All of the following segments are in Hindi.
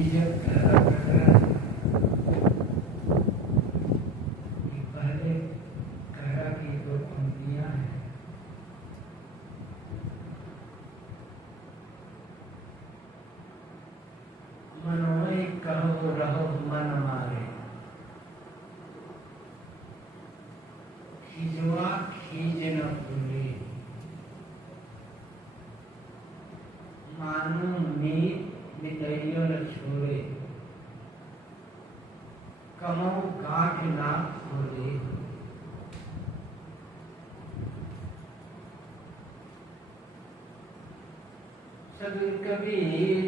झिझक पैदा कर रहा है कि पहले कह की दो पंक्तियां हैं, मनोई कहो रहो मन मारे, खिजवा खीज न भूले, मानो मीत मितैयो न छोड़े, कमो गांठ ना खोले। सदगुरु कबीर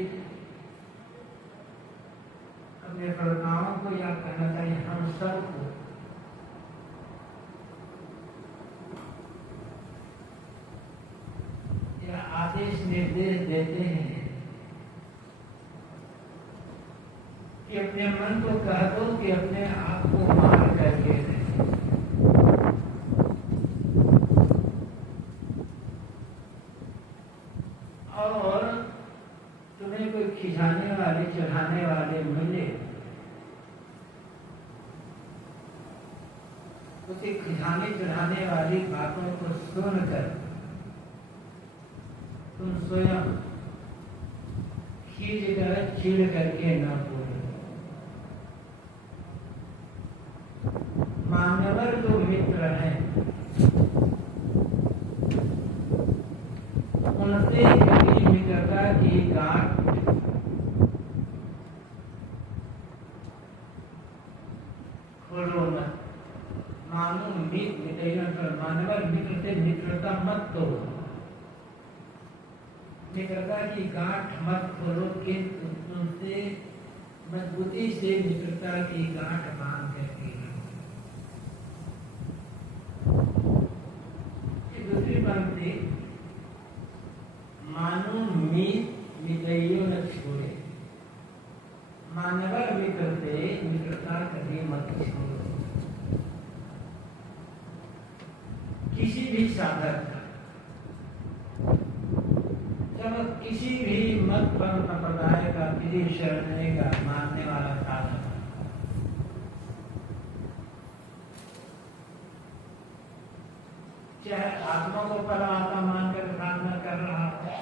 अपने प्रणताओं को या कहना चाहिए हम सबको यह आदेश निर्देश देते हैं कि अपने मन को कह दो कि अपने आप को मार करके दे। और तुम्हें कोई खिंचाने वाले चढ़ाने वाले मिले, उसे खिंचाने चढ़ाने वाली बातों को सुनकर तुम स्वयं खींच कर चिढ़ करके न बोलो। मान्यवर जो मित्र हैं उनसे कभी मित्रता की गांठ खोलो मत। मानो मानवर मित्र से मित्रता मत तोड़ो, मित्रता की गांठ मत खोलो, किंतु तुमसे मजबूती से मित्रता की गांठ बांध करके दूसरी पंक्ति, मानो मीत मितैयो न छोड़े, मानवर मित्र से मित्रता कभी मत छोड़ो। किसी भी साधक का जब किसी भी मत पर संप्रदाय का किसी शरण का मानने वाला साधक चाहे आत्मा को परमात्मा मानकर साधना कर रहा है,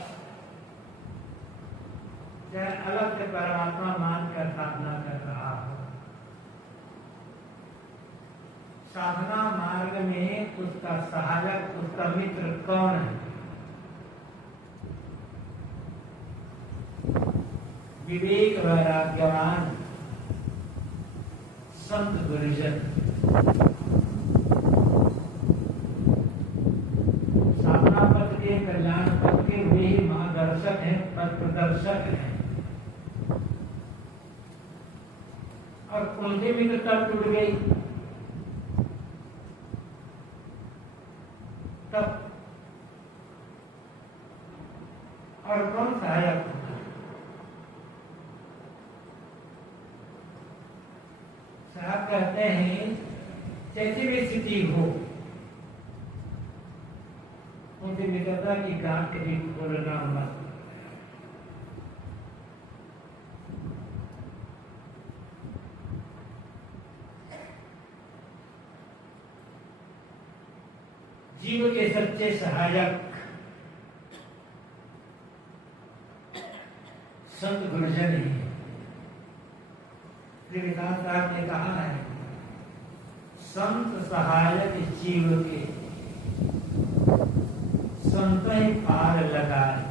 चाहे अलग से परमात्मा मानकर साधना कर रहा हो, साधना मार्ग में उसका सहायक उसका मित्र कौन है? विवेक वैराग्यवान संत गुरुजन, साधना पथ के कल्याण पथ के वे ही मार्गदर्शक हैं, पथ प्रदर्शक हैं। और उनसे मित्रता टूट गई तब और कौन सहायक होगा? साहब कहते हैं जैसी भी स्थिति हो उनसे मित्रता की गांठ कभी खोलना मत। जीव के सच्चे सहायक संत गुरुजन ही है। श्री विकास साहब ने कहा है, संत सहायक जीव के संत ही पार लगाए,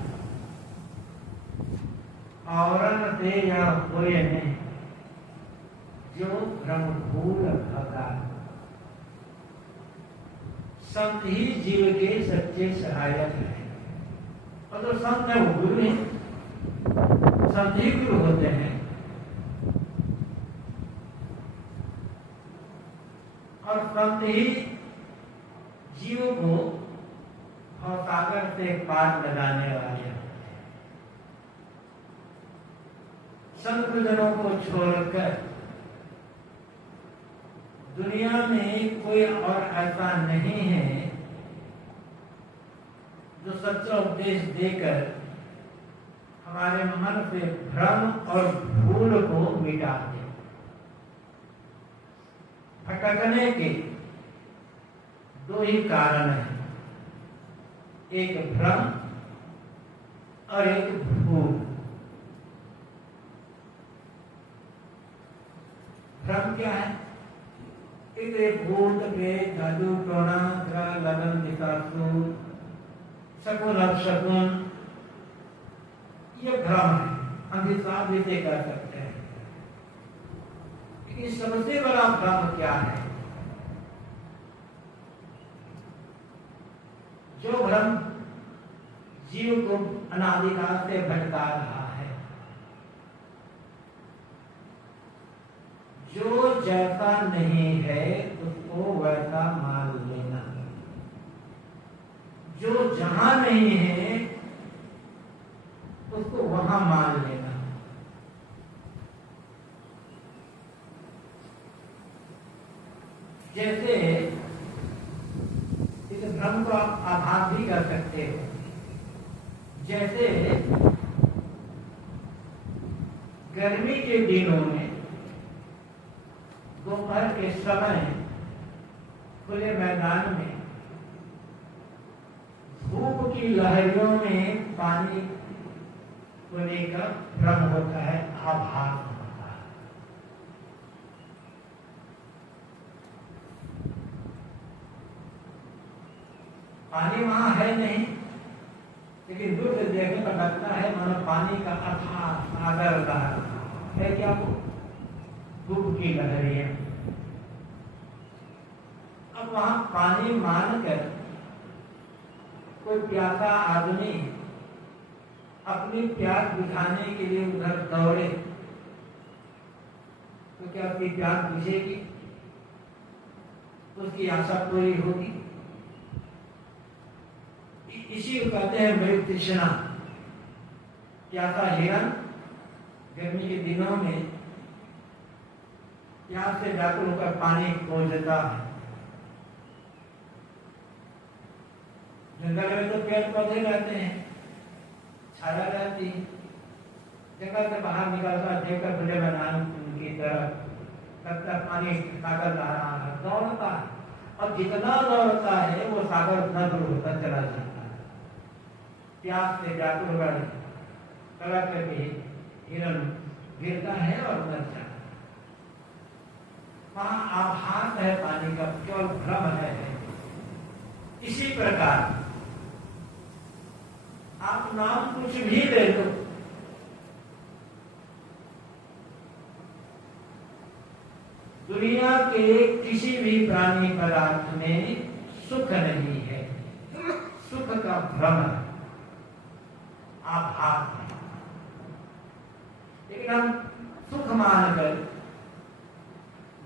औरन से यह होए नहीं जो भ्रम भूल भगाए। संत ही जीव के सच्चे सहायक हैं। और तो संत है वो गुरु है, संत ही गुरु होते हैं। और संत ही जीव को और सागर से पार लगाने वाले हैं। संत गुरुजनों को छोड़कर दुनिया में कोई और ऐसा नहीं है जो सच्चा उपदेश देकर हमारे मन से भ्रम और भूल मूल को मिटा दे। भटकने के दो ही कारण हैं, एक भ्रम और एक भूख। भ्रम क्या है? एक भूत के जादू टोना ग्रह लगन दिखासु शकुन अपशकुन, ये भ्रम है, हम हिसाब इसे कर सकते हैं। लेकिन सबसे बड़ा भ्रम क्या है? जो भ्रम जीव को अनादिकाल से भटका रहा है, जो जैसा नहीं है उसको वैसा मान लेना, जो जहां नहीं है उसको वहां मान लेना। जैसे इस भ्रम को आप आभास भी कर सकते हो। जैसे गर्मी के दिनों में दोपहर के समय खुले मैदान में धूप की लहरियों में पानी को लेकर भ्रम होता है, आभास होता है। पानी वहां है नहीं, लेकिन दूर से देखने पर लगता है मानो पानी का अथाह सागर बह रहा है। क्या वो धूप की लहरियां? अब वहां पानी मानकर कोई प्यासा आदमी अपनी प्यास बुझाने के लिए उधर दौड़े तो क्या उसकी प्यास बुझेगी? उसकी आशा पूरी होगी? इसी को कहते हैं मृत तृष्णा। प्यासा हिरण गर्मी के दिनों में प्यास से व्याकुल होकर पानी खोजता है। जंगल में तो पेड़ पौधे रहते हैं, छाया रहती है, जंगल से बाहर निकलता देखकर खुले मैदान की तरफ लगता पानी सागर ला रहा है, दौड़ता है और जितना दौड़ता है वो सागर उतना दूर होता चला जाता है। प्यास से व्याकुल होकर तड़प के हिरण गिरता है और मर जाता है। वहां आभास है पानी का, केवल भ्रम है। इसी प्रकार आप नाम कुछ भी ले लो, दुनिया के किसी भी प्राणी पदार्थ में सुख नहीं है, सुख का भ्रम है, आभास है। लेकिन हम सुख मानकर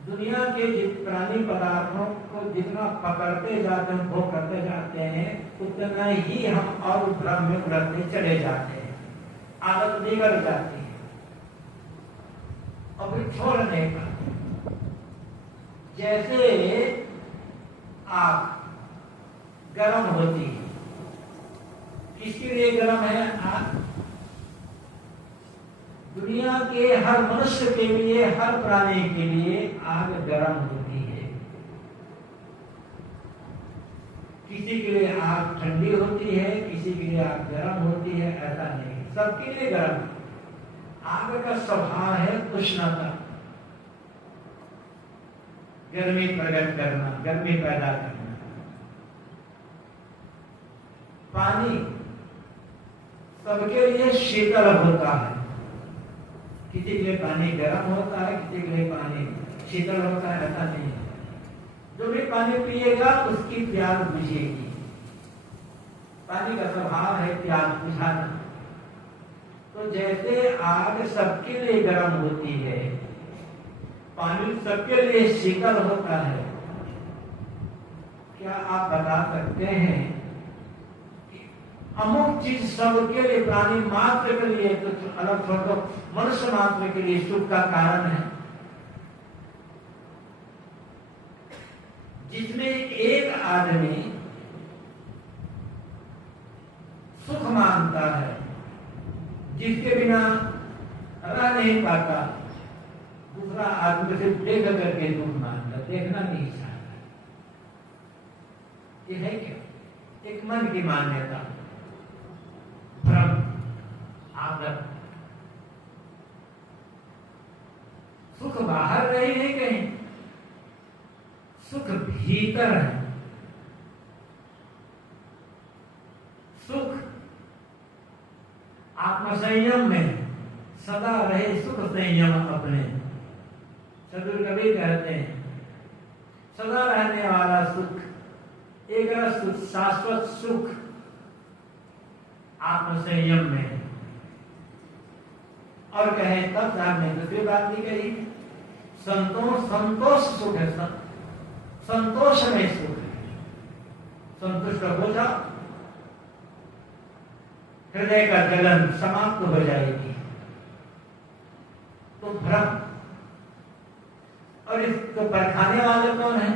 दुनिया के प्राणी पदार्थों को जितना पकड़ते जाते हैं, भोग करते जाते हैं, उतना ही हम और भ्रम में उलझते चले जाते हैं। आदत बिगड़ जाती है और फिर छोड़ने का। जैसे आग गर्म होती है, किसके लिए गर्म है आग? दुनिया के हर मनुष्य के लिए, हर प्राणी के लिए आग गर्म होती है। किसी के लिए आग ठंडी होती है, किसी के लिए आग गर्म होती है, ऐसा नहीं, सबके लिए गर्म। आग का स्वभाव है उष्णता, गर्मी प्रकट करना, गर्मी पैदा करना। पानी सबके लिए शीतल होता है, किसी के लिए पानी गर्म होता है, किसी के लिए पानी शीतल होता है, ऐसा नहीं है। जो भी पानी पिएगा उसकी प्यास बुझेगी। पानी का स्वभाव है प्यास बुझाना। तो जैसे आग सबके लिए गर्म होती है, पानी सबके लिए शीतल होता है, क्या आप बता सकते हैं अमुक चीज सबके लिए, प्राणी मात्र के लिए तो अलग छोड़ो, मनुष्य मात्र के लिए सुख का कारण है? जिसमें एक आदमी सुख मानता है, जिसके बिना रह नहीं पाता, दूसरा आदमी सिर्फ देख करके दुख मानता, देखना नहीं चाहता। ये है क्या? एक मन की मान्यता, भ्रम, आदत। सुख बाहर नहीं है कहीं, सुख भीतर है। सुख आत्मसंयम में सदा रहे, सुख संयम अपने। सदगुरु कबीर कहते हैं सदा रहने वाला सुख, एक सुख, शाश्वत सुख आत्मसंयम में है। और कहे तब आपने दूसरी बात भी कही, संतोष सुख है, संतोष में सुख है। संतुष्ट हो जाओ, हृदय का जलन समाप्त हो जाएगी। तो भ्रम, और इसको परखाने वाले कौन है?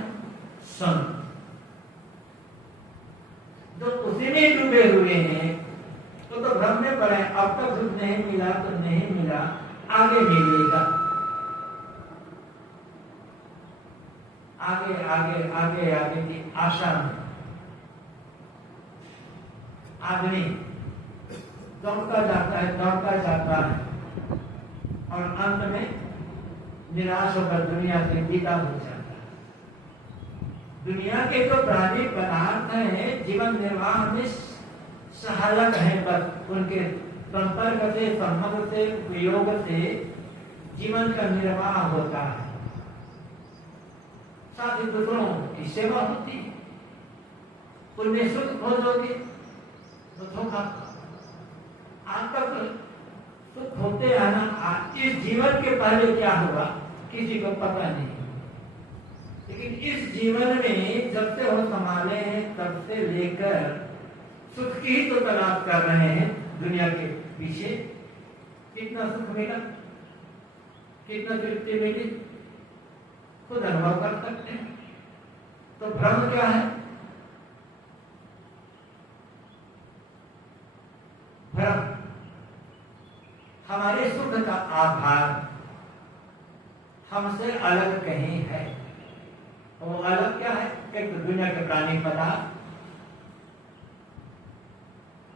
संत, जो उसी में डूबे हुए हैं। तो भ्रम में पड़े, अब तक सुख नहीं मिला तो नहीं मिला, आगे मिलेगा, आगे आगे आगे आगे की आशा में आदमी दौड़ता जाता है और अंत में निराश होकर दुनिया से विदा हो जाता है। दुनिया के जो प्राणी पदार्थ हैं, जीवन निर्वाह में सहायक है, बस उनके संपर्क से, संबंध से, उपयोग से जीवन का निर्वाह होता है। साथ ही दूसरों की सेवा होती है। उनमें सुख खोजोगे तो धोखा। आज तक सुख होते हैं ना, इस जीवन के पहले क्या होगा किसी को पता नहीं, लेकिन इस जीवन में जब से हो संभाले हैं तब से लेकर सुख की ही तो तलाश कर रहे हैं दुनिया के पीछे। कितना सुख मिला, कितना तृप्ति मिली, खुद अनुभव कर सकते हैं। तो भ्रम क्या है? भ्रम हमारे सुख का आधार हमसे अलग कहीं है। वो अलग क्या है? एक तो दुनिया के प्राणी पदार्थ,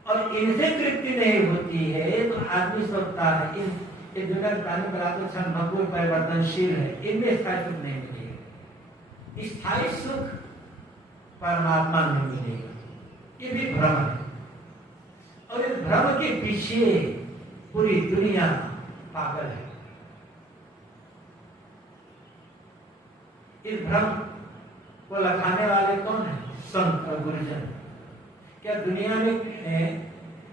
और इनसे तृप्ति नहीं होती है तो आदमी सोचता है इन दुनिया के प्राणी पदार्थ क्षण भंगुर परिवर्तनशील है, इनमें स्थायी सुख नहीं मिलेगा। स्थायी सुख परमात्मा में मिलेगा। ये भी भ्रम है, और इस भ्रम के पीछे पूरी दुनिया पागल है। इस भ्रम को लखाने वाले कौन है? संत और गुरुजन। क्या दुनिया में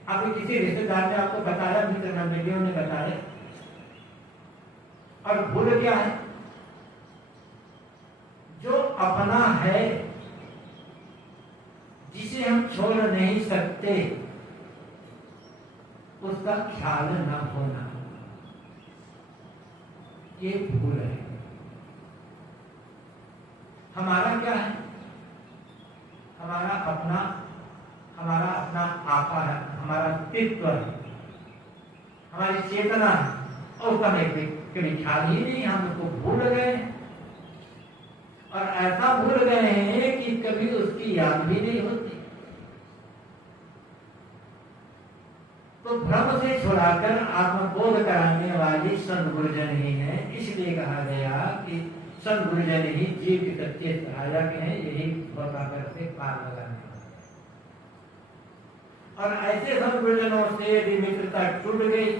आपके किसी रिश्तेदार ने आपको बताया, मित्र मंडलियों ने बताया? और भूल क्या है? जो अपना है, जिसे हम छोड़ नहीं सकते, उसका ख्याल न होना, ये भूल है। हमारा क्या है? हमारा अपना आपा है, हमारा अस्तित्व है, हमारी चेतना है, और उसका कभी ख्याल ही नहीं, हम उसको भूल गए। और ऐसा भूल गए हैं कि कभी उसकी याद भी नहीं होती। तो भ्रम से छुड़ाकर आत्मबोध कराने वाली संत गुरुजन ही है। इसलिए कहा गया कि संत गुरुजन ही जीव के सच्चे सहायक हैं, यही भवसागर से पार लगाने। और ऐसे संत गुरुजनों से यदि मित्रता टूट गई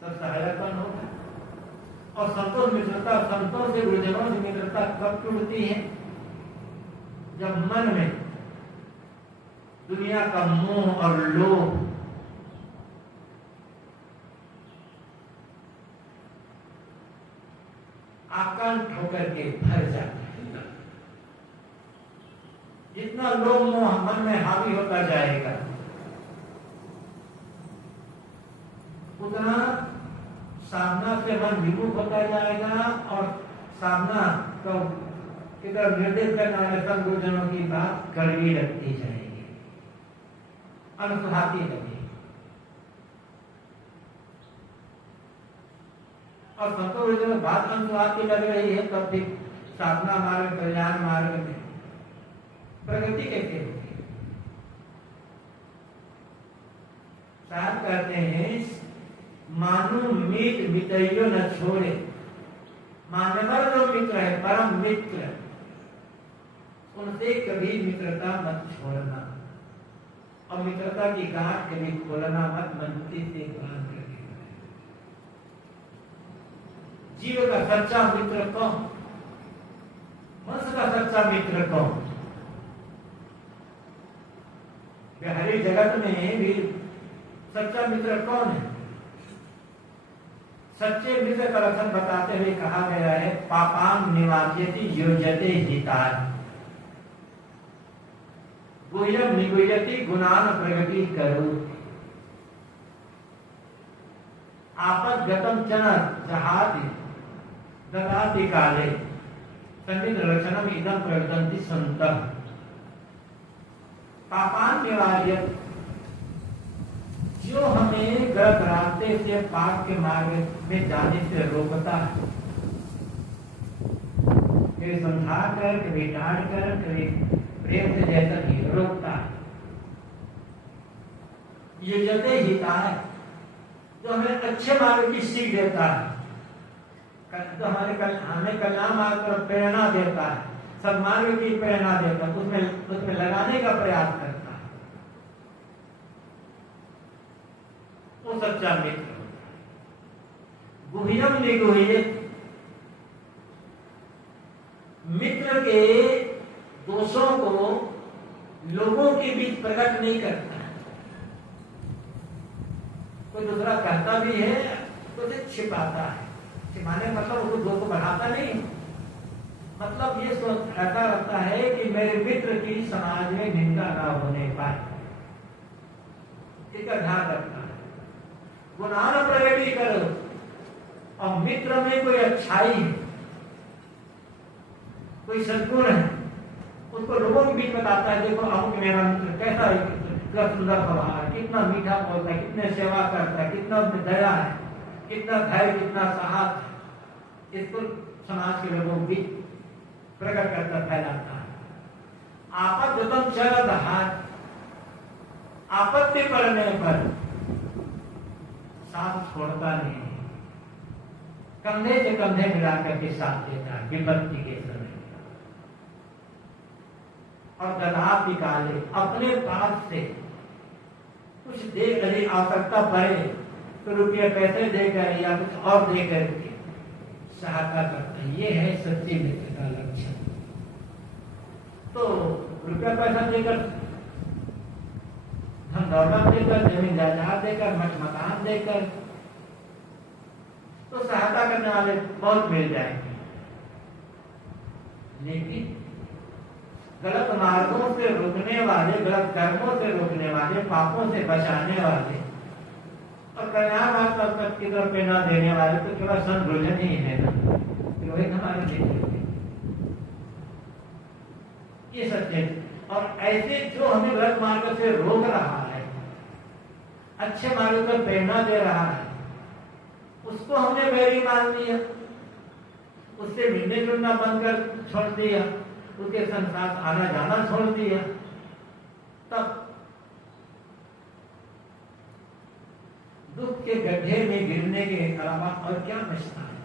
तो सहायक कौन होगा? और संतों से गुरुजनों से मित्रता कब टूटती है? जब मन में दुनिया का मोह और लोभ आकांठ होकर के भर जाता है। जितना लोभ मोह मन में हावी होता जाएगा, उतना साधना से मन विमुख होता जाएगा, और साधना को की तरफ निर्देश करने वाले सब गुरुजनों की बात कड़वी लगती जाएगी, अनसुहाती लगेगी। और संतों को जब बात अनुवाद की लग रही है तब भी साधना मार्ग, कल्याण मार्ग में प्रगति कैसे होती है? साहब कहते हैं मानो मीत मितैयो न छोड़े, मानवर जो मित्र है, परम मित्र, उनसे कभी मित्रता मत छोड़ना और मित्रता की गांठ कभी खोलना मत, मजबूती से बांध करके। जीव का सच्चा मित्र कौन? मनुष्य का सच्चा मित्र कौन? हरी जगत में भी सच्चा मित्र कौन है? सच्चे मित्र का लक्षण बताते हुए कहा गया है पापान निवार्यति योजते हिताय, गुह्यम निगुह्यति गुणान प्रगति करो, आपद्गतम चन जहाति ददाति काले संवित लक्षणम इदम प्रवदन्ति संतः। पापान निवार्यति, जो हमें गलत रास्ते से पाप के मार्ग में जाने से रोकता है, कभी समझा कर, कभी डांट कर, कभी प्रेम से जैसा भी रोकता है। ये जते हिता है, जो हमें अच्छे मार्ग की सीख देता है, जो हमें कल्याण मार्ग पर प्रेरणा देता है, सन्मार्ग की प्रेरणा देता है, उसमें लगाने का प्रयास करता है, वो सच्चा मित्र। गुह्यम निगुह्यति, मित्र के दोषों को लोगों के बीच प्रकट नहीं करता है। कोई दूसरा कहता भी है तो उसे छिपाता है। छिपाने मतलब उसको दोष को बढ़ाता नहीं, मतलब ये ऐसा लगता है कि मेरे मित्र की समाज में निंदा ना होने पाए, इसका ध्यान रखता है। गुणान प्रगति करो, और मित्र में कोई अच्छाई है, कोई सद्गुण है, उसको लोगों के बीच बताता है। देखो अमुक मेरा मित्र कैसा है, कितना सुंदर स्वभाव है, कितना मीठा बोलता है, कितने सेवा करता है, कितना दया है, कितना धैर्य, कितना साहस है, इसको समाज के लोगों के बीच प्रकट करता, फैलाता है। आपद्गतम चन दहाति, आपत्ति पड़ने पर साथ छोड़ता नहीं, कंधे से कंधे मिलाकर के साथ देता है विपत्ति के समय। और ददाति काले, अपने पास से कुछ दे, यदि आवश्यकता पड़े तो रुपये पैसे देकर या कुछ और देकर के सहायता करता है। ये है सच्चे मित्र का लक्षण। तो रुपया पैसा देकर, धन दौलत देकर, जमीन जायदाद देकर, मठ मकान देकर तो सहायता करने वाले बहुत मिल जाएंगे, लेकिन गलत मार्गों से रोकने वाले, गलत कर्मों से रोकने वाले, पापों से बचाने वाले और कल्याण मार्ग की तरफ प्रेरणा देने वाले तो केवल संभोजन ही है ना, वही हमारे मित्र। ये सत्य। और ऐसे जो हमें गलत मार्ग से रोक रहा है, अच्छे मार्ग पर प्रेरणा दे रहा है, उसको हमने बैरी मान लिया, उससे मिलने जुलना बंद कर छोड़ दिया, उसके संसार आना जाना छोड़ दिया, तब दुख के गड्ढे में गिरने के अलावा और क्या बचता है?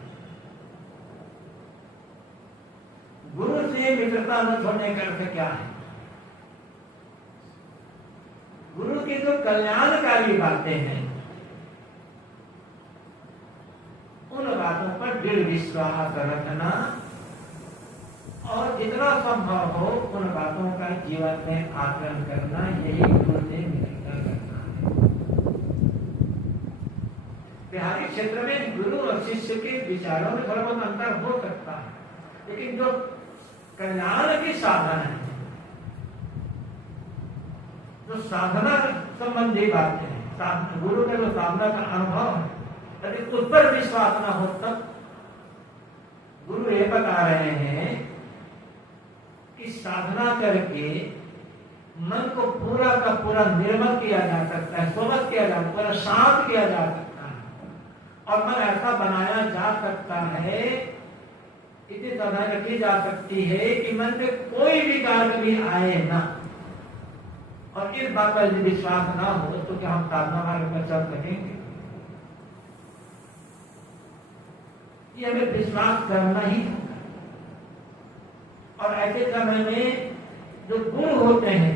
गुरु से मित्रता न छोड़ने का अर्थ क्या है? गुरु की जो कल्याणकारी बातें हैं उन बातों पर दृढ़ विश्वास रखना और जितना संभव हो उन बातों का जीवन में आचरण करना, यही गुरु से मित्रता करना है। बिहारी क्षेत्र में गुरु और शिष्य के विचारों में थोड़ा बहुत अंतर हो सकता है, लेकिन जो कल्याण की साधना है, जो साधना संबंधी बातें हैं, गुरु का जो साधना का अनुभव है, यदि उस पर विश्वास न हो तब गुरु ये बता रहे हैं कि साधना करके मन को पूरा का पूरा निर्मल किया जा सकता है, स्वमत किया जा सकता है, शांत किया जा सकता है। और मन ऐसा बनाया जा सकता है, इतनी साधना रखी जा सकती है कि मन में कोई भी कार्य भी आए ना, और इस बात पर यदि विश्वास ना हो तो क्या हम साधना मार्ग पर चल सकेंगे? ये हमें विश्वास करना ही होगा। और ऐसे समय में जो गुरु होते हैं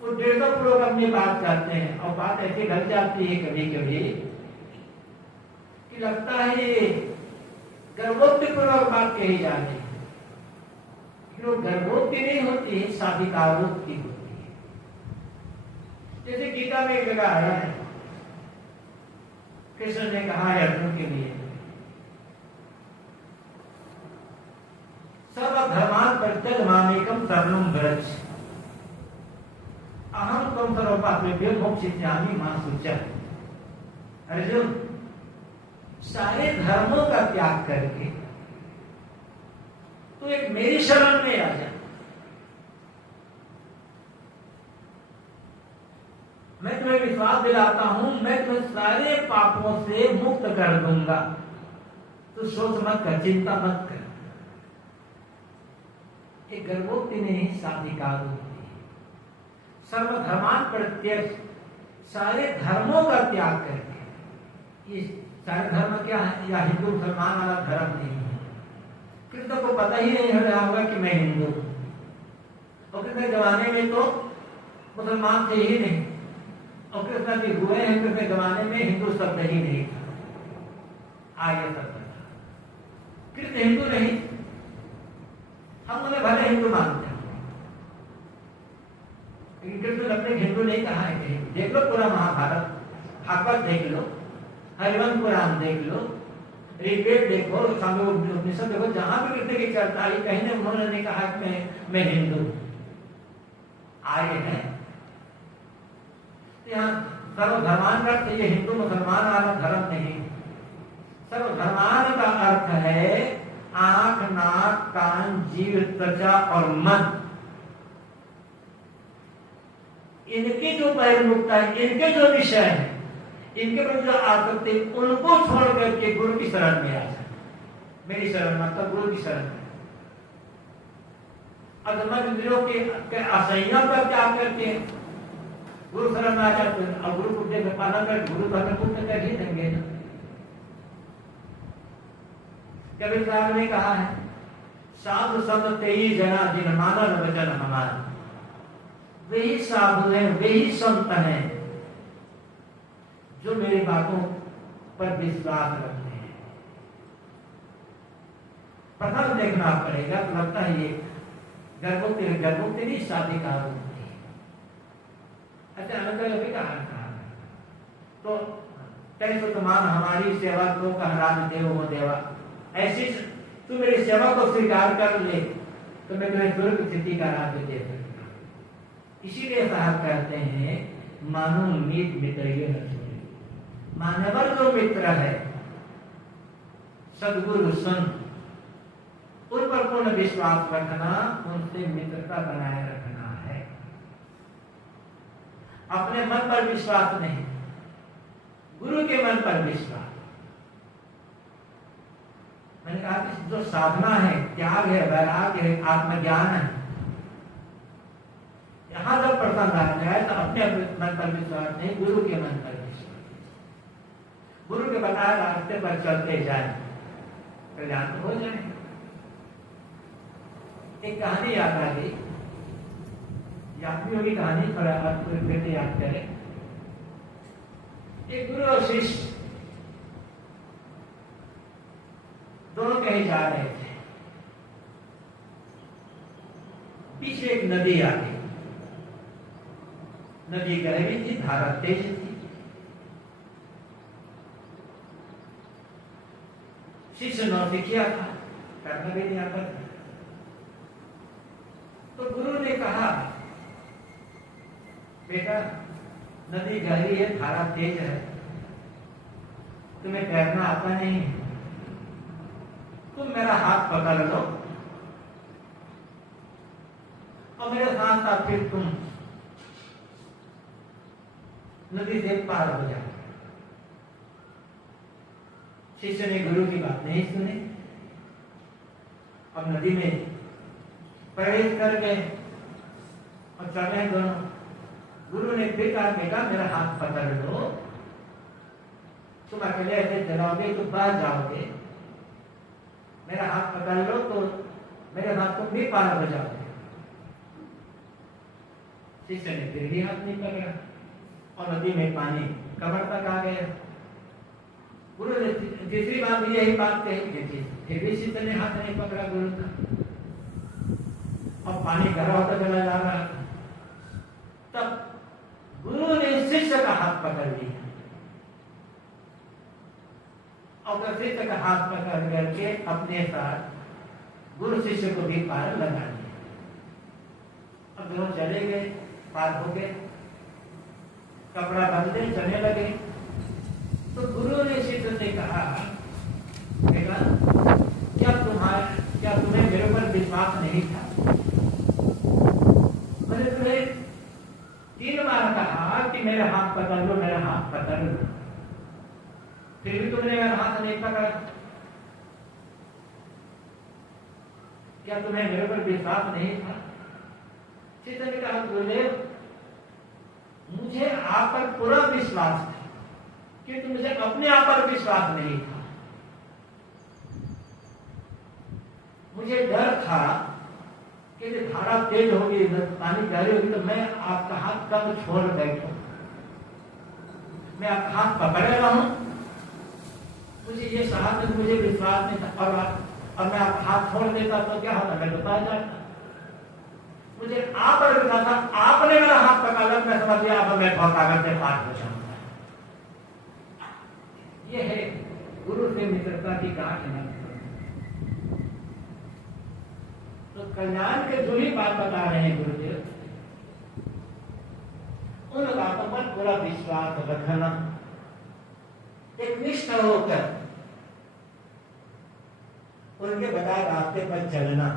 वो दृढ़तापूर्वक अपनी बात करते हैं, और बात ऐसी ढल जाती है कभी कभी कि लगता है गर्भोक्तिपूर्वक बात कही जा रही है। जो गर्भोक्ति नहीं होती है, साधिकारोक्ति होती है। जैसे गीता में एक जगह आया है, कृष्ण ने कहा है अर्जुन के लिए, सर्वधर्मान् परित्यज्य मामेकं शरणं व्रज, अहम त्वं सर्वपापेभ्यो मोक्षयिष्यामि मा शुचः। अर्जुन, सारे धर्मों का त्याग करके तो एक मेरी शरण में आ जा, मैं तुम्हें विश्वास दिलाता हूं, मैं तुम्हें सारे पापों से मुक्त कर दूंगा, तो सोच मत कर, चिंता मत कर। एक गर्भोक्ति नहीं, साधिकारोक्ति। सर्वधर्मान् परित्यज्य, सारे धर्मों का त्याग करके। ये सारे धर्म क्या है? या हिंदू मुसलमान वाला धर्म नहीं है। कृष्ण को पता ही नहीं रहा होगा कि मैं हिंदू हूं, और कृष्ण के जमाने में तो मुसलमान थे ही नहीं, और कृष्ण जी हुए हैं, कृष्ण के जमाने में हिंदू शब्द ही नहीं था। आगे सब कृष्ण हिंदू नहीं, हम उन्हें भले हिंदू मानते हैं, लेकिन कृष्ण अपने हिंदू नहीं कहा है कहीं। देख लो पूरा महाभारत, भागवत देख लो, हरिवंश पुराण देख लो, ऋग्वेद देखो, उपनिषद देखो, जहां भी कृष्ण की चर्चा आई कहीं ने उन्होंने नहीं कहा कि मैं हिंदू आए हैं। यहाँ सर्वधर्मान का अर्थ ये हिंदू मुसलमान वाला धर्म नहीं। सर्वधर्मान का अर्थ है आंख, नाक, कान, जीव, त्वचा और मन, इनकी जो बहिर्मुखता है, इनके जो विषय है, इनके पर जो आसक्ति, उनको छोड़ करके गुरु की शरण में आ जाए। मेरी शरण मतलब गुरु की शरण में। अगर इंद्रियों के असंयम का त्याग करके गुरु शरण में आ जाते हैं, और गुरु कुत्ते का पालन कर, गुरु का कुत्ते कर ही देंगे ना। कबीर साहब ने कहा है, साधु संत तेई जना जिन मानव वचन हमारा, वही साधु हैं, वही संत हैं जो मेरी बातों पर विश्वास रखते हैं। प्रथम देखना पड़ेगा, तो लगता है ये गर्भोक्ति नहीं, साधिकारोक्ति। अच्छा, अनंतर भी कहा तो तैसो तुमान हमारी सेवा को कहराज देव हो देवा, ऐसी तू मेरी सेवा को स्वीकार कर ले तो मैं तुम्हें स्वर्ग स्थिति का राज्य दे सकता हूं। इसीलिए साहब कहते हैं, मानो मीत मित्र ये न छोड़े। मानवर जो मित्र है, सदगुरु संत, उन पर पूर्ण विश्वास रखना, उनसे मित्रता बनाए रखना है। अपने मन पर विश्वास नहीं, गुरु के मन पर विश्वास। मैंने कहा कि जो साधना है, त्याग है, वैराग्य है, आत्मज्ञान है, यहां जब प्रसंग आ जाए तो अपने मन पर विश्वास नहीं, गुरु के मन पर विश्वास। गुरु के बताए रास्ते पर चलते जाए, कल्याण तो हो जाए। एक कहानी याद आ गई, याद भी होगी कहानी, पर फिर से याद करें। एक गुरु और शिष्य दोनों कहीं जा रहे थे, पीछे एक नदी आ गई। नदी गहरी थी, धारा तेज थी। शिष्य नौसिखिया था, करना भी नहीं आता था। तो गुरु ने कहा, बेटा नदी गहरी है, धारा तेज है, तुम्हें तैरना आता नहीं, तुम मेरा हाथ पकड़ लो और मेरे साथ साथ फिर तुम नदी से पार हो जाओ। शिष्य ने गुरु की बात नहीं सुनी। अब नदी में प्रवेश कर गए और चल रहे दोनों। गुरु ने फिर कहा मेरा हाथ पकड़ लो, तुम अकेले ऐसे चलाओगे तो बह जाओगे, मेरा हाथ पकड़ लो तो मेरे हाथ को भी पार हो जाओगे। शिष्य ने फिर भी हाथ नहीं पकड़ा और नदी में पानी कमर तक आ गया। गुरु ने तीसरी बात भी यही बात कही, फिर भी शिष्य ने हाथ नहीं पकड़ा गुरु का और पानी गहरा होता चला जा रहा था। तब गुरु ने शिष्य का हाथ पकड़ लिया और शिष्य का हाथ पकड़ करके अपने साथ गुरु शिष्य को भी पार लगा दिया। अब दोनों चले गए, पार हो गए, कपड़ा बंधे चलने लगे। तो गुरु ने शिष्य से कहा, क्या तुम्हें मेरे पर विश्वास नहीं था? मैंने तुम्हें 3 बार कहा कि मेरे हाथ पकड़ लो, मेरा हाथ पकड़ लो, फिर भी तुमने मेरा हाथ नहीं पकड़ा। क्या तुम्हें मेरे पर विश्वास नहीं था? शिष्य ने कहा, गुरुदेव मुझे आप पर पूरा विश्वास था, किंतु मुझे अपने आप पर विश्वास नहीं था। मुझे डर था कि धारा तेज होगी, पानी गहरी होगी तो मैं आपका हाथ कब छोड़ बैठूं, मैं आपका हाथ पकड़े रहूं। मुझे ये साहब मुझे विश्वास नहीं था और मैं आपका हाथ छोड़ देता तो क्या होता, मैं डूबा जाता। मुझे आप पर विश्वास था, आपने मेरा हाथ पकड़ा, मैं समझ गया अब मैं कागज से पार हो जाऊंगा। ये है गुरु से मित्रता की कहानी। तो कल्याण के जो भी बात बता रहे हैं गुरुदेव, उन बातों पर पूरा विश्वास रखना, एक निष्ठ होकर उनके बताए रास्ते पर चलना।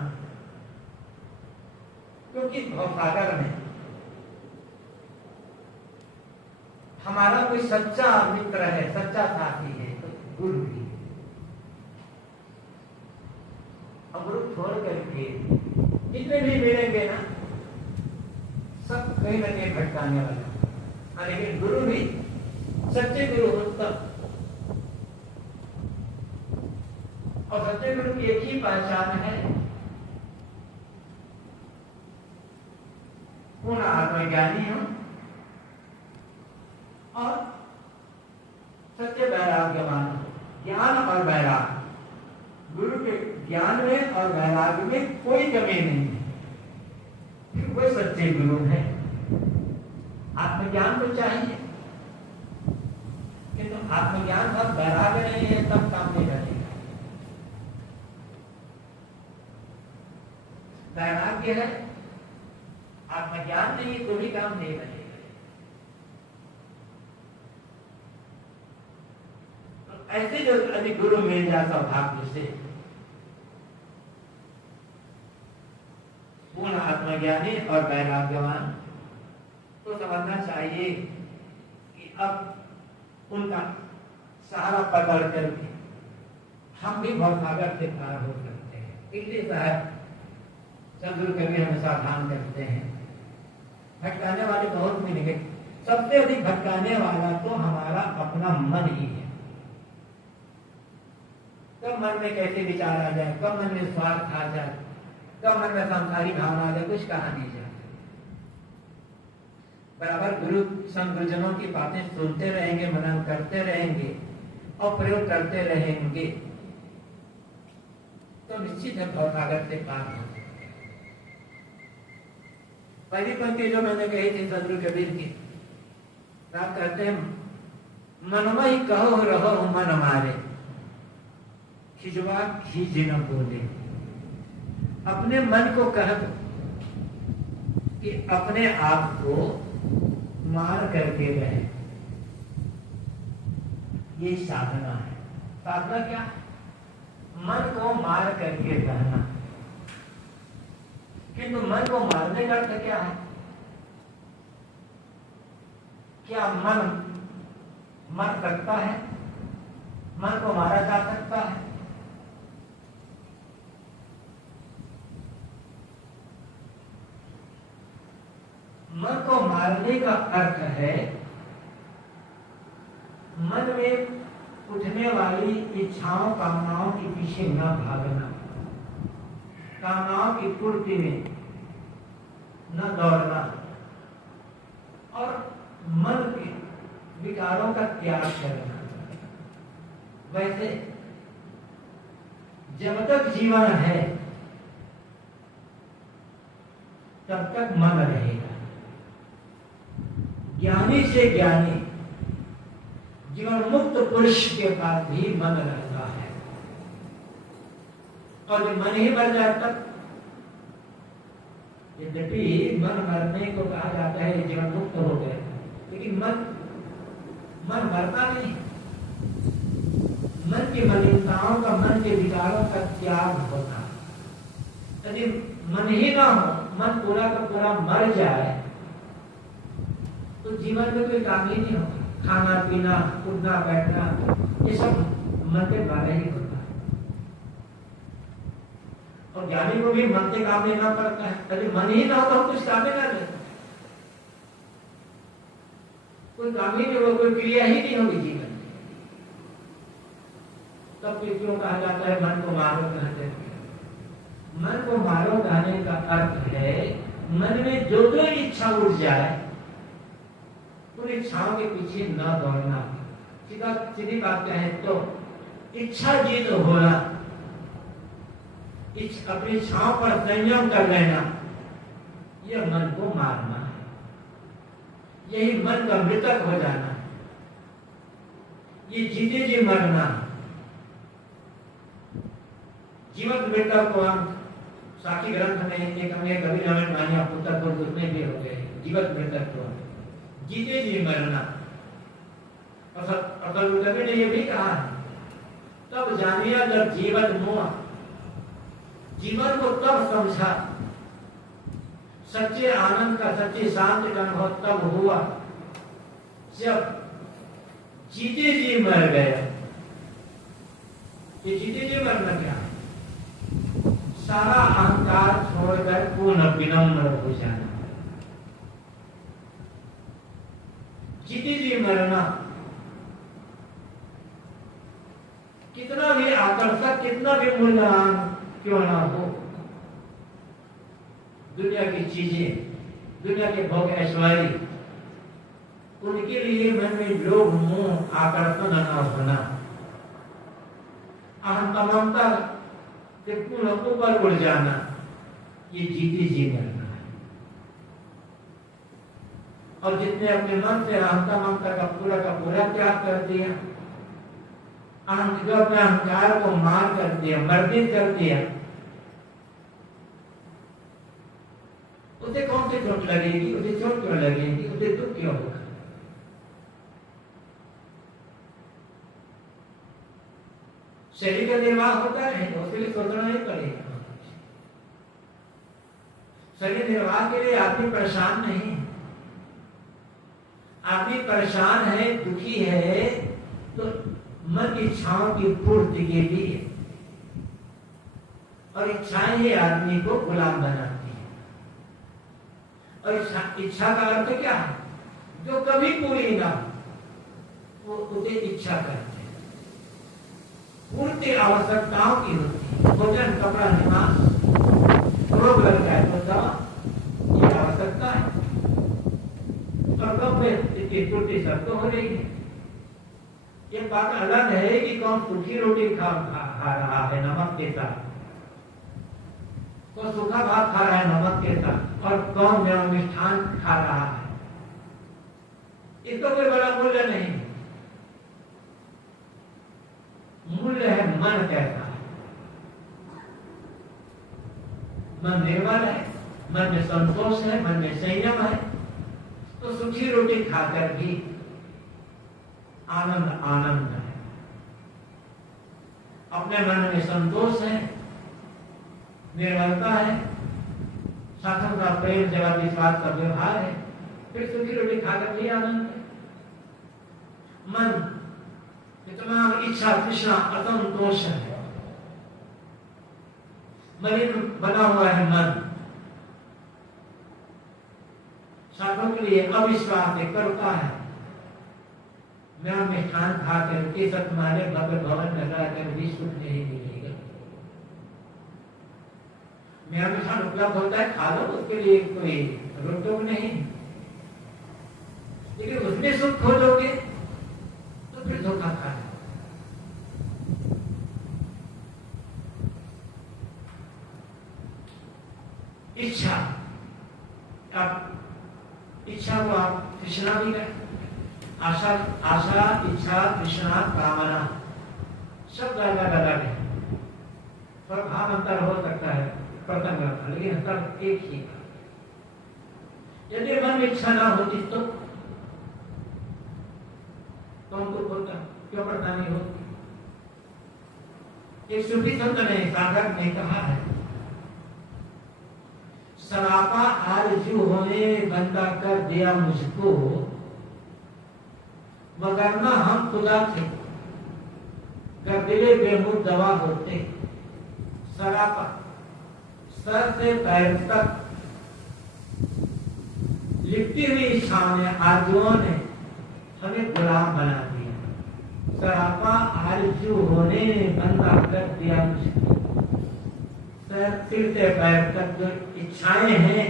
क्योंकि भवसागर में हमारा कोई सच्चा मित्र है, सच्चा साथी है तो गुरु ही। और गुरु छोड़ करके जितने भी मिलेंगे ना, सब कहीं ना कहीं भटकाने वाला, लेकिन गुरु भी सच्चे गुरु हो तब। और सच्चे गुरु की एक ही पहचान है, पूर्ण आत्मज्ञानी हो और सच्चे वैराग्यवान हो। ज्ञान और वैराग्य, गुरु के ज्ञान में और वैराग्य में कोई कमी नहीं है, फिर वो सच्चे गुरु है। आत्मज्ञान तो चाहिए, किंतु आत्मज्ञान और वैराग्य नहीं है तब काम नहीं करेगा। वैराग्य है, आत्मज्ञान नहीं है तो भी काम नहीं बनेगा। तो ऐसे जो यदि गुरु मिल जाए सौभाग्य से, पूर्ण आत्मज्ञानी और वैराग्यवान, तो समझना चाहिए कि अब उनका सहारा पकड़ करके हम भी भवसागर से पार हो सकते हैं। इसलिए साहब सदगुरु कभी हमें सावधान करते हैं, भटकाने वाले बहुत मिलेंगे। सबसे अधिक भटकाने वाला तो हमारा अपना मन ही है। कब मन में कैसे विचार आ जाए, कब मन में स्वार्थ आ जाए, कब मन में संसारी भावना आ जाए, कुछ कहा नहीं जाए। बराबर गुरु संत गुरुजनों की बातें सुनते रहेंगे, मनन करते रहेंगे और प्रयोग करते रहेंगे तो निश्चित है भवसागर से पार हो। पहली पंक्ति जो मैंने कही थी सदगुरु कबीर की, आप कहते हैं मनमय कहो रहो मन हमारे, खिजवा खींच न बोले। अपने मन को कह दो कि अपने आप को मार करके रहे, ये साधना है। साधना क्या? मन को मार करके रहना। किंतु मन को मारने का अर्थ क्या है? क्या मन मर सकता है? मन को मारा जा सकता है। मन को मारने का अर्थ है मन में उठने वाली इच्छाओं कामनाओं के पीछे न भागना, कामनाओं की पूर्ति में न दौड़ना और मन के विकारों का त्याग करना। वैसे जब तक जीवन है तब तक मन रहेगा। ज्ञानी से ज्ञानी जीवन मुक्त पुरुष के पास भी मन रहता है, और जब मन ही मर जाता, यद्यपि मन मरने को कहा जाता है जीवन मुक्त हो गए, लेकिन मन मरता नहीं। मन की मलिनताओं का, मन के विकारों का त्याग होता। यदि मन ही ना हो, मन पूरा का पूरा मर जाए तो जीवन में कोई काम ही नहीं होगा। खाना पीना, उठना बैठना, ये सब मन के द्वारा ही होता है। और ज्ञानी को भी मन के काम लेना पड़ता है। यदि मन ही ना हो तो हम कुछ काम ही ना ले, कोई काम ही नहीं होगा, कोई क्रिया ही नहीं होगी जीवन में। तब क्यों कहा जाता है मन को मारो कहते हैं। मन को मारो कहने का अर्थ है मन में जो जो इच्छा उठ जाए उन इच्छाओं के पीछे न दौड़ना। सीधी बात कहें तो इच्छा जीत होना, अपनी इच्छाओं पर संयम कर लेना, यह मन को मारना है। यही मन का मृतक हो जाना, ये जीते जी मरना। जीवत मृतक को हम साखी ग्रंथ में एक हमने कभी रामायण मानिया पुस्तक को उसमें भी हो गए। जीवत मृतक को जीते जी मरना। असल कवि ने यह भी कहा है, तब जानिया जब जीवन मुआ, जीवन को तब समझा, सच्चे आनंद का, सच्चे शांति का अनुभव तब हुआ जब जीते जी मर गए। ये जीते जी मरना क्या है? सारा अहंकार छोड़कर पूर्ण विनम्र हो जाना। जीते जी मरना कितना भी आकर्षक, कितना भी मूल्यवान क्यों ना हो, दुनिया की चीजें, दुनिया के भोग ऐश्वर्य, उनके लिए मन में लोभ मोह आकर्षण न होना, अहंता से पूर्ण ऊपर उड़ जाना, ये जीते जी मरना है। और जितने अपने मन से अहंता ममता का पूरा त्याग कर दिया, जो अपने अहंकार को मार कर दिया, मर्दित कर दिया, उसे कौन सी चोट लगेगी? उसे चोट क्यों लगेगी? उसे दुख क्यों होगा? शरीर का निर्वाह होता रहेगा, उसके लिए सोचना नहीं पड़ेगा। शरीर निर्वाह के लिए आदमी परेशान नहीं। आदमी परेशान है, दुखी है तो मन की इच्छाओं की पूर्ति के लिए, और इच्छाएं ही आदमी को गुलाम बनाती है। और इच्छा का अर्थ क्या है? जो कभी पूरी ना वो उसे इच्छा करते हैं। पूर्ति आवश्यकताओं की होती है, भोजन, कपड़ा, निवास, रोग लग जाए तो दवा, ये आवश्यकता है। और कब में इसकी पूर्ति सबको हो रही है। ये बात अलग है कि कौन सूखी रोटी खा रहा है नमक के साथ, कौन सूखा भात खा रहा है नमक के साथ, और कौन मिष्ठान खा रहा है। इसका कोई बड़ा मूल्य नहीं। मूल्य है मन कैसा है। मन निर्मल है, मन में संतोष है, मन में संयम है, तो सूखी रोटी खाकर भी आनंद है। अपने मन में संतोष है, निर्मलता है, शासन का प्रेम, जगत विश्वास का व्यवहार है, फिर सूखी रोटी खाकर भी आनंद है। मन कितना इच्छा तृष्णा असंतोष है, मलिन बना हुआ है मन, साधों के लिए अविश्वास है, करुणा है। मेरा मिष्ठान खा करके सब तुम्हारे भगवत भवन लगा कर भी सुख नहीं मिलेगा। मेरा मिष्ठान उपलब्ध होता है, खा लो, उसके लिए कोई रोक टोक नहीं, लेकिन उसमें सुख खोजोगे तो फिर धोखा खा लो। इच्छा, आप इच्छा को आप तृष्णा भी करें, आशा, आशा, इच्छा, तृष्णा, कामना सब अलग अलग है, पर भाव अंतर हो सकता है प्रसंग, लेकिन सब एक ही है। यदि मन में इच्छा ना होती तो कौन को होता, क्यों परेशानी होती? एक सूफी संत ने, साधक ने कहा है, सरापा आरज़ू होने बंदा कर दिया मुझको, मगर ना हम खुदा थे, कर दिले बेमुद दवा होते। सरापा, सर से पैर तक लिपटी हुई इच्छाओं ने, आरज़ुओं ने हमें गुलाम बना दिया। सरापा आरज़ू होने बंदा कर दिया मुझको, सिर से पैर तक जो इच्छाएं हैं,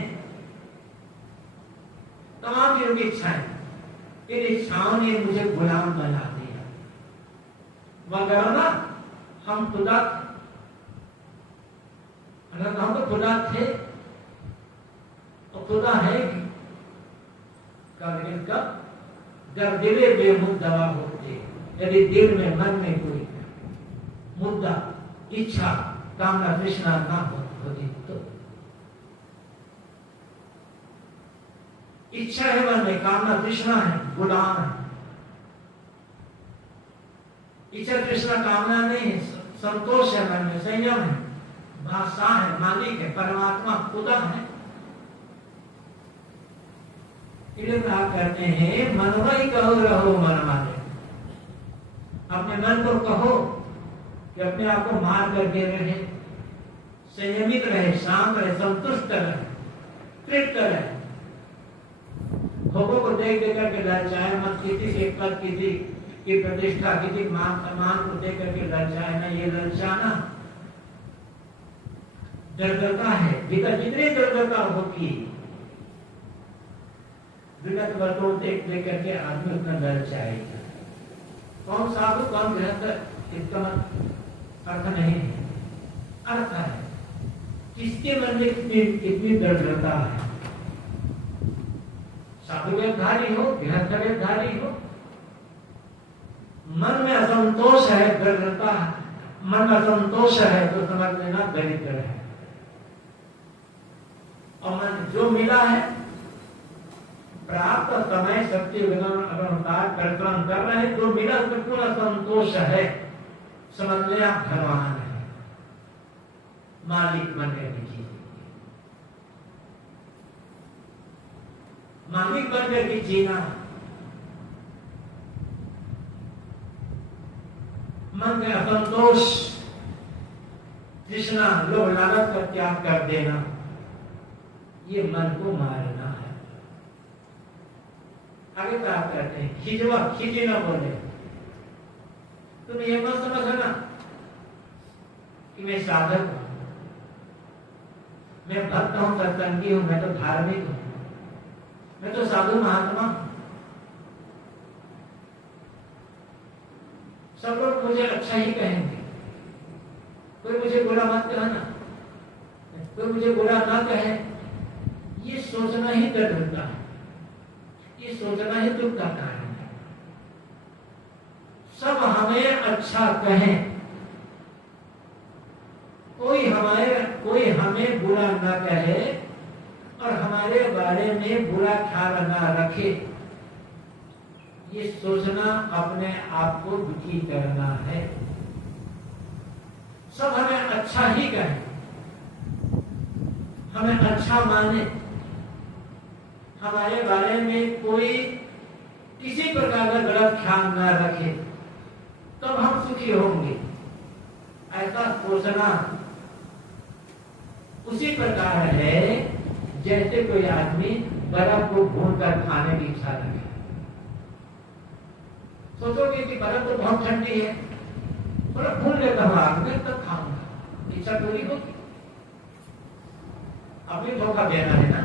तमाम चीजों की इच्छाएं, इन इच्छाओं ने मुझे गुलाम बना दिया। मगर ना हम खुदा, अगर हम तो खुदा थे तो खुदा है कब जब दिले बेमुद दवा होते, यदि दिल में, मन में कोई मुद्दा, इच्छा, कामना, तृष्णा ना होती तो। इच्छा है मन में, कामना तृष्णा है, गुलाम है। इच्छा तृष्णा कामना नहीं है, संतोष है मन में, संयम है, बादशाह है, मालिक है, परमात्मा खुदा है। क्या करते हैं, मनवाई कहो रहो मन मारे। अपने मन को कहो कि अपने आप को मार करके रहे, संयमित रहे, शांत रहे, संतुष्ट रहे, तृप्त रहे, भोगों को देख देख करके ललचाए मत, किसी के पद, किसी की प्रतिष्ठा, किसी मान सम्मान को देख करके ललचाए ना। ये ललचाना दर्दता है, भीतर जितनी दर्दता होगी, विगत वर्तों देख देख करके आदमी उतना ललचाएगा। कौन साधु कौन गृहस्थ, इसका अर्थ नहीं है, अर्थ है किसके मन में कितनी दृढ़ता है। साधु वेदधारी हो, गृहस्थ वेदधारी हो, मन में असंतोष है, दृढ़ता, मन में असंतोष है तो समझ लेना दरिद्र है। और मन जो मिला है, प्राप्त समय शक्ति अनुसार परिश्रम कर रहे हैं, जो मिला उसमें पूरा संतोष है, समझ ले आप धनवान है, मालिक बनने की, मालिक बनकर के जीना, मन में असंतोष, तृष्णा, लोभ लालच का त्याग कर देना, ये मन को मारना है। आगे बात करते हैं, खिजवा, खिजी ना बोले। तुम ये मत समझना कि मैं साधक हूं, मैं भक्त हूं, सत्संगी हूं, मैं तो धार्मिक हूं, मैं तो साधु महात्मा हूं। सब लोग मुझे अच्छा ही कहेंगे, कोई मुझे बुरा मत कहना, कोई मुझे बुरा ना कहे। ये सोचना ही दर्द होता है, ये सोचना ही दुख का कारण है। सब हमें अच्छा कहें, कोई हमें बुरा ना कहे और हमारे बारे में बुरा ख्याल ना रखे, ये सोचना अपने आप को दुखी करना है। सब हमें अच्छा ही कहे, हमें अच्छा माने, हमारे बारे में कोई किसी प्रकार का गलत ख्याल न रखे, तब हम सुखी होंगे, ऐसा सोचना उसी प्रकार है जैसे कोई आदमी बर्फ को भूनकर खाने की इच्छा रखे। सोचोगे कि बर्फ तो बहुत ठंडी है, थोड़ा भून लेता हूं आग में तब खाऊंगा, इच्छा पूरी होगी। अपनी धोखा देना है ना।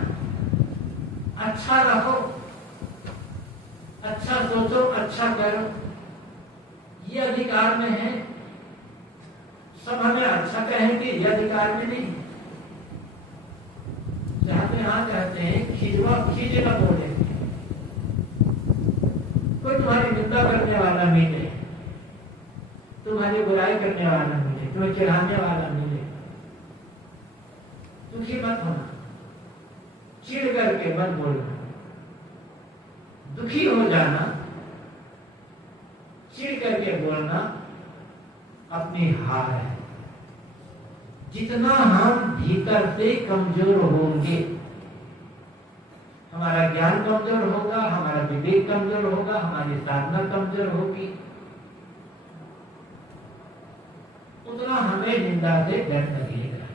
अच्छा रहो, अच्छा सोचो, अच्छा करो, ये अधिकार में है। सब हमें अच्छा कहेंगे, ये अधिकार में नहीं। चाहते हाँ चाहते हैं खिजवा खींचे ना बोले, कोई तुम्हारी निंदा करने वाला मिले, तुम्हारी बुराई करने वाला मिले, तुम्हें चिढ़ाने वाला मिले, दुखी मत होना, चिढ़ करके मत बोलना। दुखी हो जाना, चिढ़ करके बोलना अपनी हार है। जितना हम भीतर से कमजोर होंगे, हमारा ज्ञान कमजोर होगा, हमारा विवेक कमजोर होगा, हमारी साधना कमजोर होगी, उतना हमें निंदा से डर लगेगा,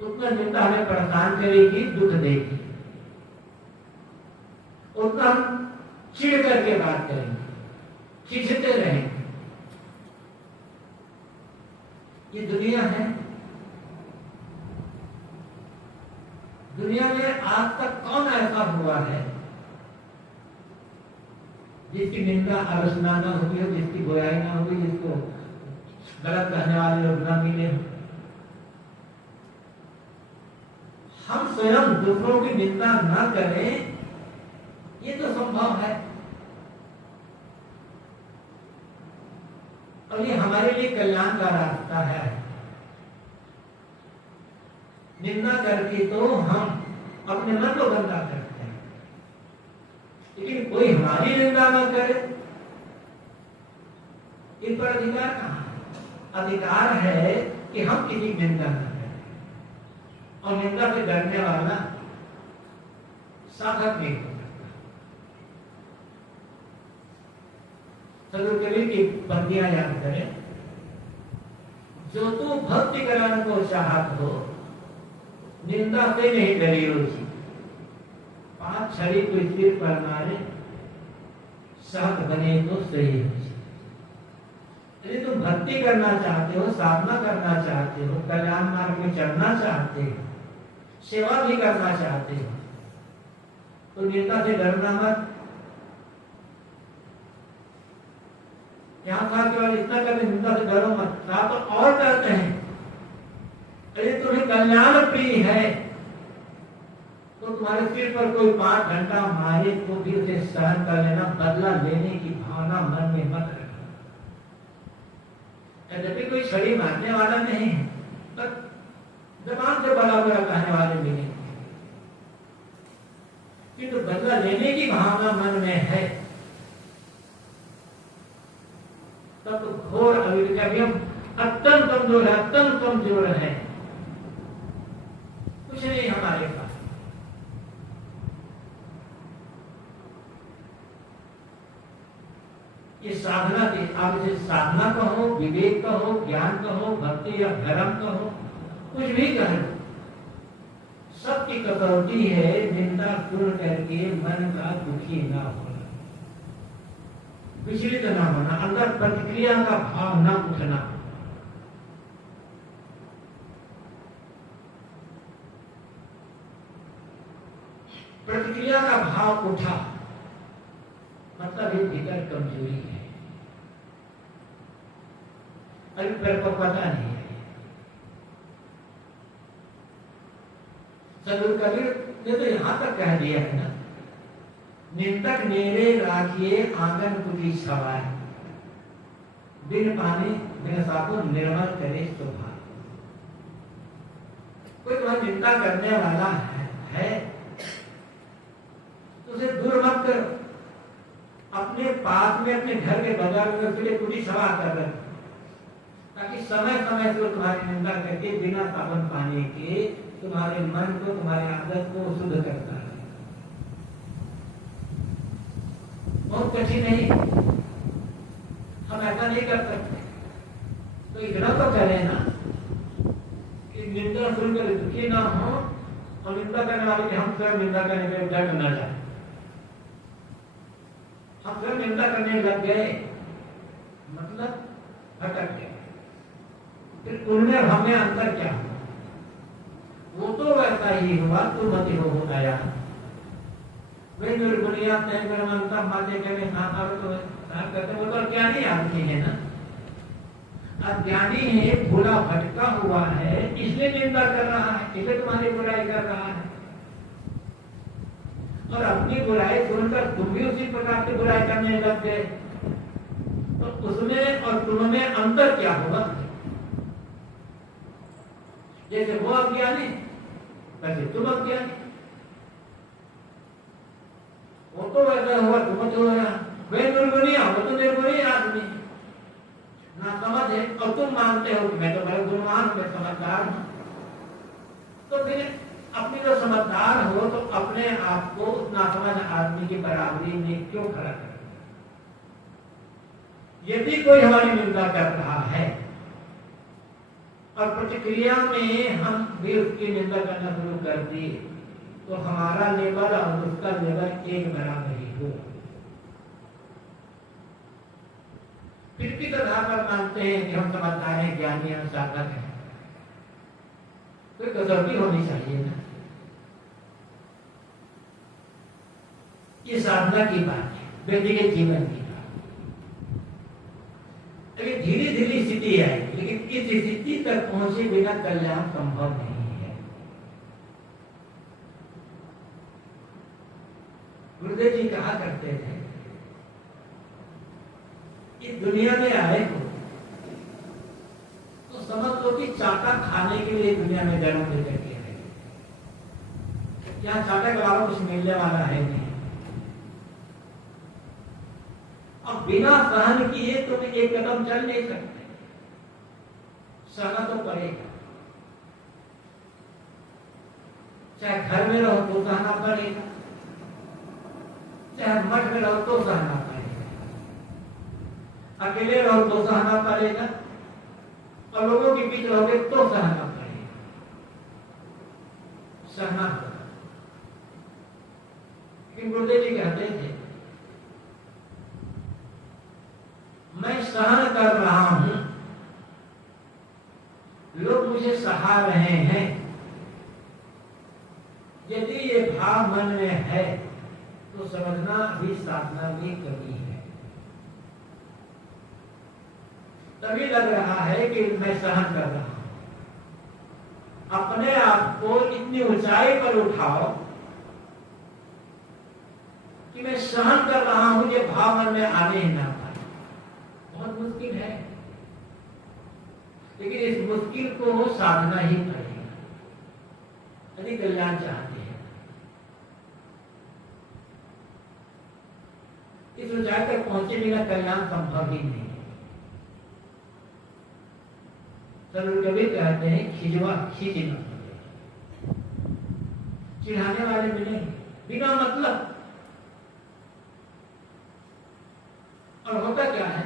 उतना निंदा हमें परेशान करेगी, दुख देगी, उतना हम चिढ़ करके बात करेंगे, खिंचते रहेंगे। ये दुनिया है। दुनिया में आज तक कौन ऐसा हुआ है जिसकी निंदा आलोचना न हुई हो, जिसकी बुराई ना हुई, जिसको गलत कहने वाले लोग न मिले। हम स्वयं दूसरों की निंदा न करें, ये तो संभव है। और ये हमारे लिए कल्याण का रास्ता है। निंदा करके तो हम अपने मन को गंदा करते हैं, लेकिन कोई हमारी निंदा न करे, इन पर अधिकार कहां है? अधिकार है कि हम किसी की निंदा न करें, और निंदा से डरने वाला साधक नहीं हो सकता। सदगुरु कबीर की पंक्तियां याद करें। जो तू भक्ति कराने को चाहत हो, निंदा से नहीं डरी रुचि, 5 छड़ी को सिर पर मारे, साथ बने तो सही रुचि। यदि तुम भक्ति करना चाहते हो, साधना करना चाहते हो, कल्याण मार्ग में चलना चाहते हो, सेवा भी करना चाहते हो, तो निंदा से डरना मत। यहाँ कहा केवल इतना कर, निंदा से डरो मत, साथ तो और डरते हैं। यदि तुम्हें कल्याण प्रिय है तो तुम्हारे सिर पर कोई 5 घंटा मारे तो भी उसे सहन कर लेना, बदला लेने की भावना मन में मत रखना। यद्यपि कोई छड़ी मारने वाला नहीं है, पर जबान से बड़ा बड़ा कहने वाले भी नहीं, किंतु बदला लेने की भावना मन में है, तब तो घोर अविवेक। हम अत्यंत कमजोर है, अत्यंत कमजोर है, कुछ नहीं हमारे पास। ये साधना की, आप इसे साधना कहो, विवेक कहो, ज्ञान कहो, भक्ति या धर्म कहो, कुछ भी कहो, सबकी कसौटी है निंदा सुन करके मन का दुखी ना होना, विचलित ना होना, अंदर प्रतिक्रिया का भाव ना उठना। प्रतिक्रिया का भाव उठा मतलब ये भीतर कमजोरी है, अभी मेरे को पता नहीं है। सदगुरु कबीर ने तो यहां तक कह दिया है ना, निंदक नेरे राखिए आंगन कुटी छवाए, बिन पानी बिन साबुन निर्मल करे शोभा। कोई तुम्हारी निंदा करने वाला है तो उसे दूर मत करो, अपने पास में, अपने घर के बगल में उसके लिए कुटी छवा कर रहे, ताकि समय समय से तुम्हारी निंदा करके बिना साबुन पानी के तुम्हारे मन को, तुम्हारी आदत को शुद्ध करता है। बहुत कठिन नहीं, हम ऐसा नहीं कर सकते। तो इतना तो करें ना कि निंदा सुनकर दुखी ना हो और निंदा करने वाले की हम स्वयं निंदा करने के डर न जाए। हम स्वयं निंदा करने लग गए मतलब भटक गए। फिर उनमें हमें अंतर क्या हुआ? वो तो वैसा ही हुआ, तू मत हो गया। वे निर्गुणिया नहीं कर मानता माते कहने साथ आवे तो साथ करते, वो तो ज्ञानी आदमी है ना। अज्ञानी है, भूला भटका हुआ है, इसलिए निंदा कर रहा है, इसलिए तुम्हारी बुराई कर रहा है। और अपनी बुराई सुनकर तुम भी उसी प्रकार की बुराई करने लग गए, तो उसमें और तुम में अंतर क्या होगा? जैसे वो अज्ञानी वैसे तुम अज्ञानी। वो तो वैसा हुआ, तुम तो हुआ। वे निर्गुणिया, वो तो निर्गुणी आदमी ना समझ है, और तुम मानते हो कि मैं तो बड़ा गुणवान, मैं समझदार हूं। तो फिर अपनी जो समझदार हो तो अपने आप को उस नासमझ आदमी की बराबरी में क्यों खड़ा कर? यदि कोई हमारी निंदा कर रहा है और प्रतिक्रिया में हम भी उसकी निंदा करना शुरू कर दिए, तो हमारा लेवल और उसका लेवल एक बराबर ही हो। फिर किस आधार पर मानते हैं कि हम समझदार हैं, ज्ञानी हैं, साधक हैं? कोई कसौटी होनी चाहिए ना। ये साधना की बात है, व्यक्ति के जीवन की बात। लेकिन धीरे धीरे स्थिति आएगी, लेकिन इस स्थिति तक पहुंचे बिना कल्याण संभव नहीं है। गुरुदेव जी कहा करते थे, इस दुनिया में आए हो तो समझ लो कि चाटा खाने के लिए दुनिया में जन्म लेकर के आए। यहाँ चाटा के अलावा कुछ मिलने वाला है नहीं। अब बिना सहन किए तुम एक कदम चल नहीं सकते, सहना तो पड़ेगा। चाहे घर में रहो तो सहना पड़ेगा, चाहे मठ में रहो तो सहना पड़ेगा, अकेले रहो तो सहना पड़ेगा, और लोगों के बीच रहोगे तो सहना पड़ेगा। सहना होगा। लेकिन गुरुदेव जी कहते थे, मैं सहन कर रहा हूं, लोग मुझे सहा रहे हैं। यदि ये भाव मन में है तो समझना भी साधना की कमी है। तभी लग रहा है कि मैं सहन कर रहा हूं। अपने आप को इतनी ऊंचाई पर उठाओ कि मैं सहन कर रहा हूं, ये भाव मन में आने ही ना पाए। बहुत मुश्किल है, लेकिन इस मुश्किल को साधना ही पड़ेगा यदि कल्याण चाहते हैं। इस ऊंचाई तक पहुंचे बिना कल्याण संभव ही नहीं है। कभी कहते हैं खिजवा खींच न चिढ़ाने वाले मिलेंगे बिना मतलब। और होता क्या है,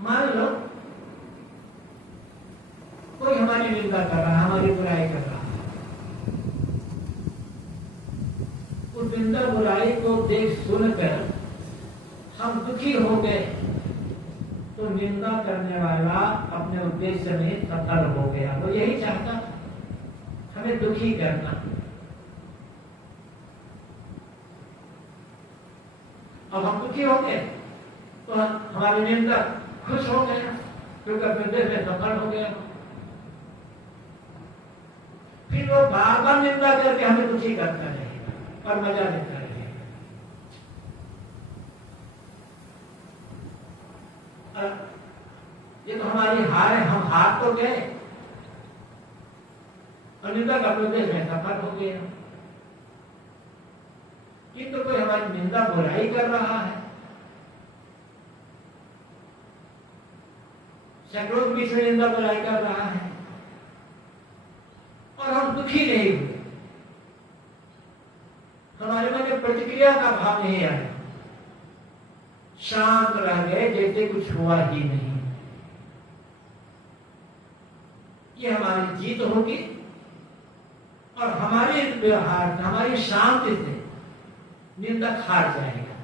मान लो कोई हमारी निंदा कर रहा है, हमारी बुराई कर रहा है, उस निंदा बुराई को देख सुनकर हम दुखी हो गए, तो निंदा करने वाला अपने उद्देश्य में सफल हो गया। वो यही चाहता था, हमें दुखी करना। अब हम दुखी हो गए तो हमारी निंदा खुश हो गया, क्योंकि अपने उद्देश्य में सफल हो गया। फिर वो बार बार निंदा करके हमें दुखी करता रहेगा और मजा लेता रहेगा। ये तो हमारी हार है, हम हार तो गए और निंदा का उद्देश्य में सफल हो गया। किंतु कोई हमारी निंदा बुराई कर रहा है, सैकड़ों के बीच में निंदा बुराई कर रहा है और हम दुखी नहीं हुए, हमारे मन में प्रतिक्रिया का भाव नहीं आया, शांत रह गए जैसे कुछ हुआ ही नहीं। ये हमारी जीत होगी और हमारे व्यवहार से, हमारी शांति से निंदक हार जाएगा।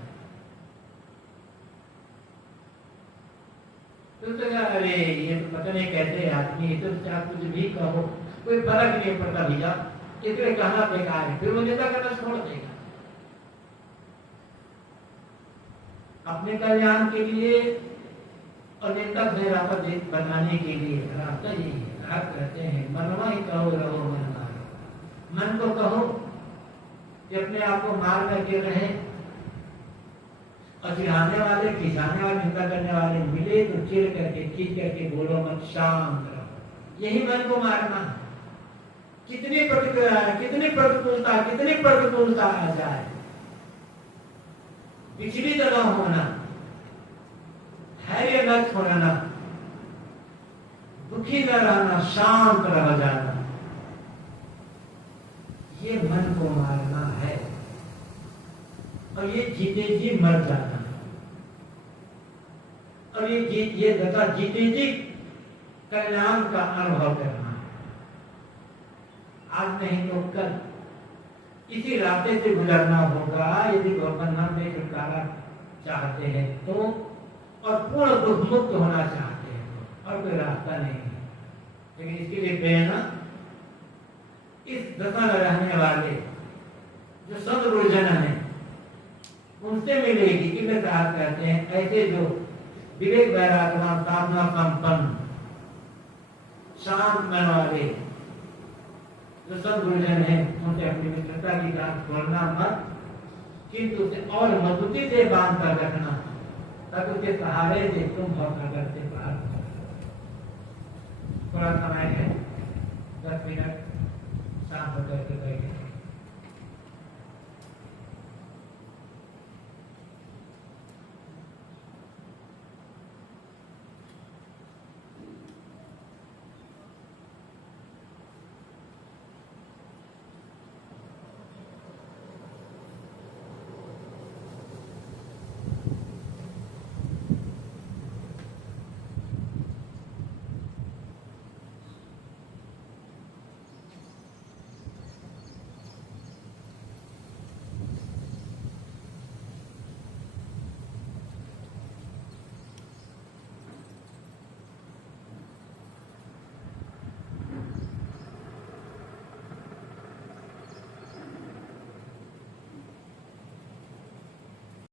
तो अरे ये तो पता नहीं कैसे आदमी, तो आप कुछ भी कहो कोई फर्क नहीं पड़ता भैया, इसलिए कहना बेकार है, फिर वो निंदा करना छोड़ देगा। अपने कल्याण के लिए और निंदा से रास्ता बनाने के लिए रास्ता यही है। आप कहते हैं मनवा ही कहो रहो मन मारो। मन को कहो कि अपने आप को मार करके रहे, और चिढ़ाने वाले, खिंचाने वाले, निंदा करने वाले मिले तो चिढ़ करके, खींच करके बोलो मत, शांत रहो। यही मन को मारना है। कितनी प्रतिक्रिया, कितनी प्रतिकूलता आ जाए, विचलित न होना, धैर्य न छोड़ना, दुखी न रहना, शांत रह जाना, ये मन को मारना है। और ये जीते जी मर जाना, और ये दशा जीते जी कल्याण का अनुभव करना। आज नहीं तो कल इसी रास्ते से गुजरना होगा यदि बंधन में छुटकारा चाहते हैं तो, और पूर्ण दुख मुक्त होना चाहते हैं तो, और कोई रास्ता नहीं है। लेकिन इसके लिए प्रेरणा इस दशा में रहने वाले जो संत गुरुजन हैं उनसे मिलेगी। कि वे कहते हैं ऐसे जो विवेक वैराग्य साधना संपन्न शांत मन वाले जो सब गुरुजन है, उनसे अपनी मित्रता की बात छोड़ना मत, किंतु उसे और मजबूती से बांध कर रखना, ताकि उसके सहारे से तुम भवसागर से पार हो। थोड़ा समय है, 10 मिनट शांत होकर के बैठे।